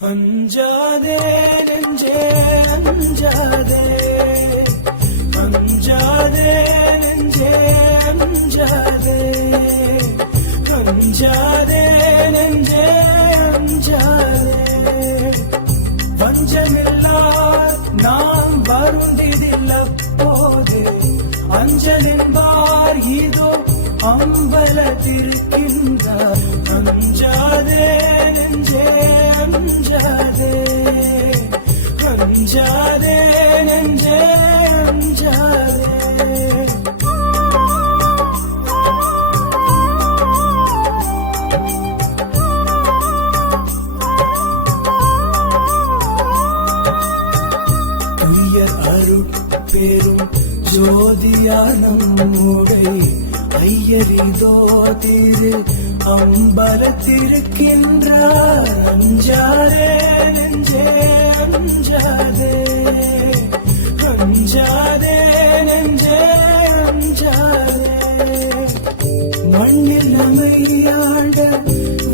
அஞ்சாதே நெஞ்சே அஞ்சாதே, அஞ்சாதே நெஞ்சே அஞ்சாதே, அஞ்சாதே நெஞ்சே அஞ்சாதே. வஞ்சமில்லார் நாம் வருந்திதில்ல போது, அஞ்சலின்பார் இதோ அம்பலத்திருக்கின்றார். அஞ்சாதே நெஞ்சே அஞ்சாதே, அஞ்சாதே நெஞ்சே அஞ்சாதே. பெரும் ஜோதியான நம்முடை ஐயரிதோ திரு அம்பலத்திருக்கின்றார். அஞ்சாதே நெஞ்சே அஞ்சாதே, அஞ்சாதே நெஞ்சே அஞ்சாதே. மண்ணில் நம்மையாண்ட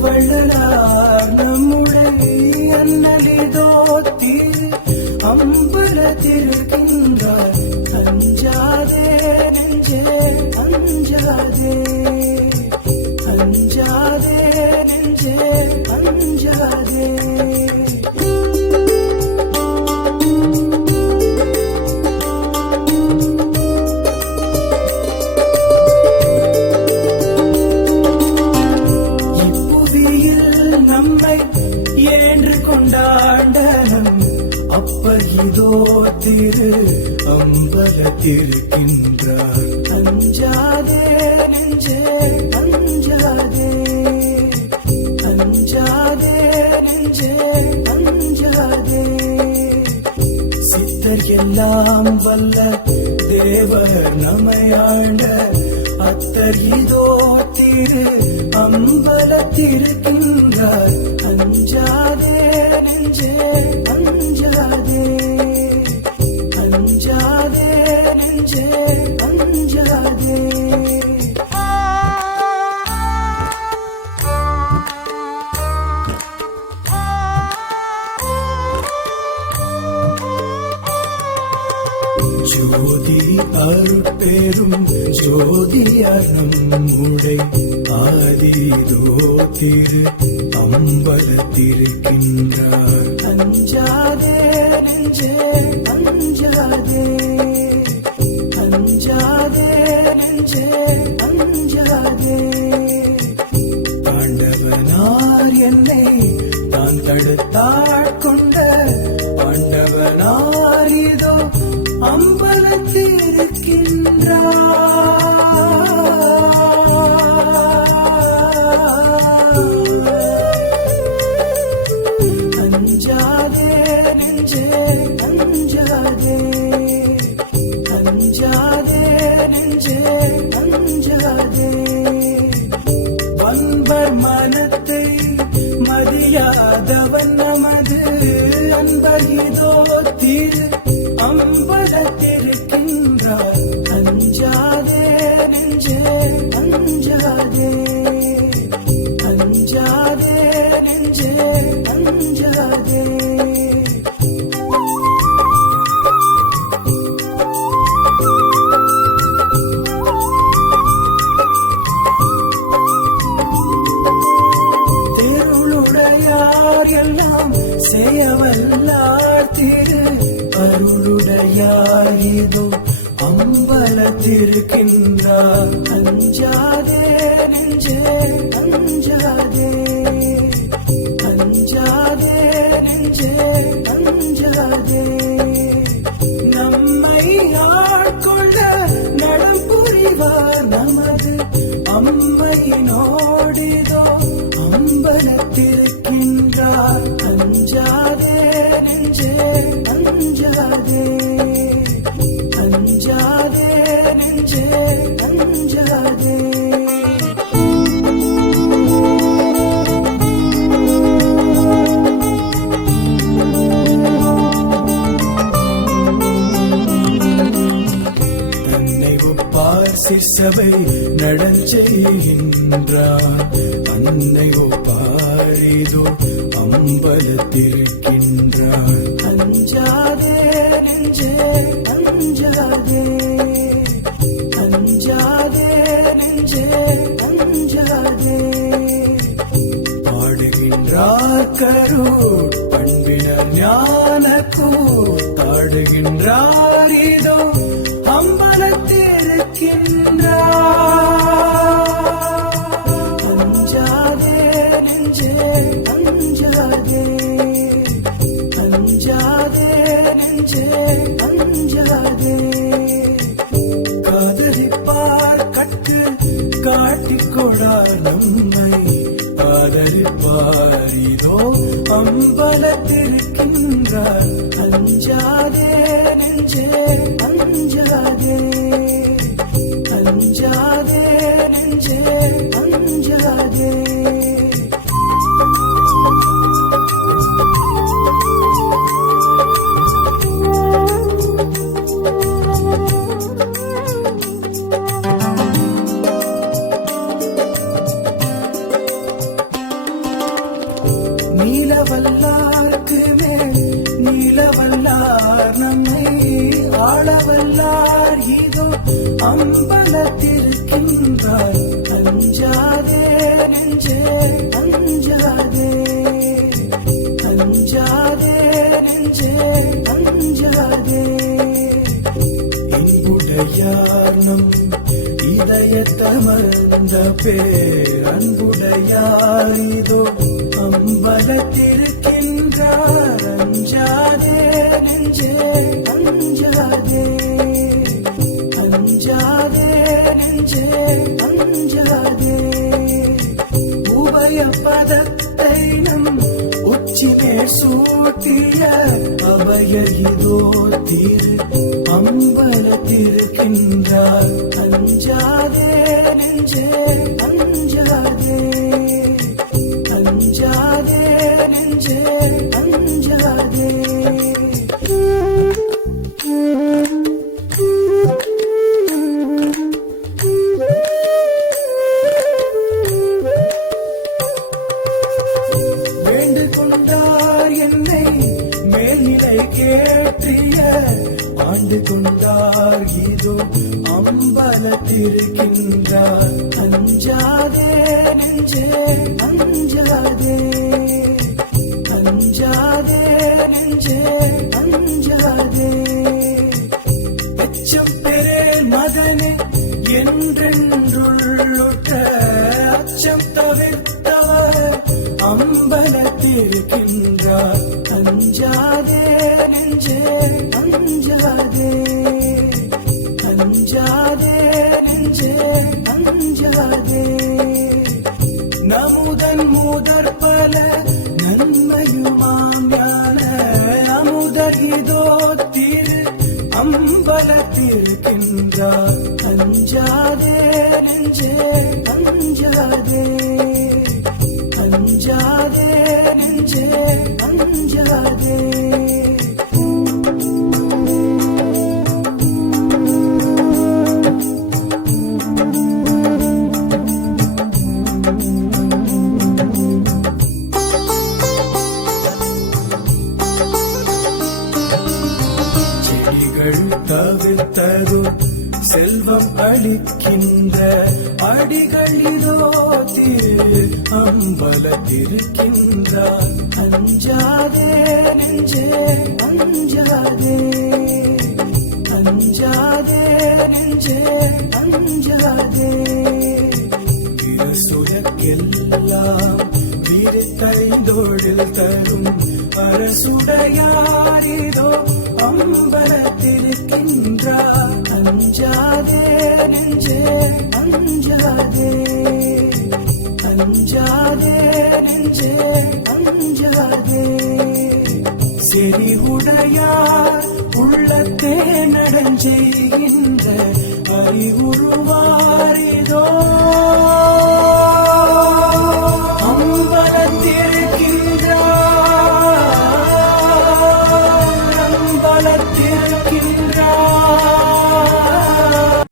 வள்ளலார் நம்முடைய அண்ணலிதோ திரு அம்பலத்திருக்கின்றார். அஞ்சாதே நெஞ்சே அஞ்சாதே, அஞ்சாதே நெஞ்சே அஞ்சாதே. இப்புவியில் நம்மை ஏன்று கொண்டாண்டனம் அப்பர் இதோ திரு அம்பலத்திருக்கின்றார். அஞ்சாதே நெஞ்சே அஞ்சாதே, அஞ்சாதே நெஞ்சே அஞ்சாதே. சித்தர் எல்லாம் வல்ல தேவர் நமையாண்ட அத்தர் இதோ திரு அம்பலத்திருக்கின்றார். அஞ்சாதே நெஞ்சே அஞ்சாதே, அஞ்சாதே நெஞ்சே அஞ்சாதே. ஜோதி அருட்பெரும் ஜோதியார் நம்முடை ஆதிதோ திரு அம்பலத்திருக்கின்றார். அஞ்சாதே நெஞ்சே அஞ்சாதே, அஞ்சாதே நெஞ்சே அஞ்சாதே. ஆண்டவனார் என்னை தான் தடுத்தாட்கொண்ட ஆண்டவனார் இதோ அம்பலத்திருக்கின்றார். அஞ்சாதே நெஞ்சே அஞ்சாதே, அஞ்சாதே நெஞ்சே அஞ்சாதே. அன்பர் மனத்தை மதியாதவன் நமது அன்பர் இதோ திரு அம்பலத்திருக்கின்றார். அஞ்சாதே நெஞ்சே அஞ்சாதே, அஞ்சாதே நெஞ்சே அஞ்சாதே. தெருளுடையார் எல்லாம் செய்யவல்லார் திரு அருளுடையார் இதோ அம்பலத்திருக்கின்றார். அஞ்சாதே நெஞ்சே அஞ்சாதே, அஞ்சாதே நெஞ்சே அஞ்சாதே. நம்மை ஆட்கொள்ள நடம் புரிவார் நமது அம்மையினோடிதோ அம்பலத்திருக்கின்றார். அஞ்சாதே நெஞ்சே அஞ்சாதே, அஞ்சாதே நெஞ்சே அஞ்சாதே. தன்னை ஒப்பார் சிற்சபை நடஞ்செய்கின்றார். அன்னை ஒப்பாரி இதோ அம்பலத்திருக்கின்றார். அஞ்சாதே நெஞ்சே அஞ்சாதே, அஞ்சாதே நெஞ்சே அஞ்சாதே. பாடுகின்றார் கரூர் பண்பினர் ஞான கூத்தாடுகின்றார் இதோ அம்பலத்திருக்கின்றார். அஞ்சாதே நெஞ்சே அஞ்சாதே, அஞ்சாதே நெஞ்சே அஞ்சாதே. காதலிப்பார் கட்டு காட்டிக்கொடார் நம்மை, காதலிப்பார் இதோ அம்பலத்திருக்கின்றார். அஞ்சாதே நெஞ்சே அஞ்சாதே, அஞ்சாதே நெஞ்சே அஞ்சாதே. நீலவல்லார்க்கு மேல் நீலவல்லார் நம்மை ஆளவல்லார் இதோ அம்பலத்திருக்கின்றார். அஞ்சாதே நெஞ்சே அஞ்சாதே, அஞ்சாதே நெஞ்சே அஞ்சாதே. இன்புடையார் நம் இதயத்தமர்ந்த பேர் அன்புடையார் இதோ அம்பலத்திருக்கின்றார். அஞ்சாதே நெஞ்சே அஞ்சாதே, அஞ்சாதே நெஞ்சே அஞ்சாதே. உபய பதத்தை நம் உச்சிமே சூட்டிய அபயர் இதோ திரு அம்பலத்திருக்கின்றார். அஞ்சாதே நெஞ்சே அஞ்சாதே, அஞ்சாதே நெஞ்சே அஞ்சாதே. வேண்டு கொண்டார் என்னை மேல்நிலை கேற்றிய ஆண்டு கொண்டார் இதோ அம்பலத்திருக்கின்றார். அஞ்சாதே நெஞ்சே அஞ்சாதே, அஞ்சாதே நெஞ்சே அஞ்சாதே. எச்சம் பெறேன் மதனே என்றென்றுள்ளுற்ற அச்சம் தவிர்த்தவர் அம்பலத்திருக்கின்றார். அஞ்சாதே நெஞ்சே அஞ்சாதே, அஞ்சாதே நெஞ்சே அஞ்சாதே. நமுதன் மூதர் பல நன்மையுமாம் ஞான அமுதர் இதோ திரு அம்பலத்திருக்கின்றார். அஞ்சாதே நெஞ்சே அஞ்சாதே, அஞ்சாதே நெஞ்சே அஞ்சாதே. தவிர்த்தது செல்வம் அளிக்கின்ற அடிகள் இதோ திரு அம்பலத்திருக்கின்றார். அஞ்சாதே நெஞ்சே அஞ்சாதே, அஞ்சாதே நெஞ்சே அஞ்சாதே. விரசுலக்கெல்லாம் விரித்தைந்தொழில் தரும் அரசுடையாரிதோ அம்பலத்திருக்கின்றார். அஞ்சாதே நெஞ்சே அஞ்சாதே, அஞ்சாதே நெஞ்சே அஞ்சாதே. செறிவுடையார் உள்ளத்தே நடஞ்செய்கின்ற அறிவுருவாரிதோ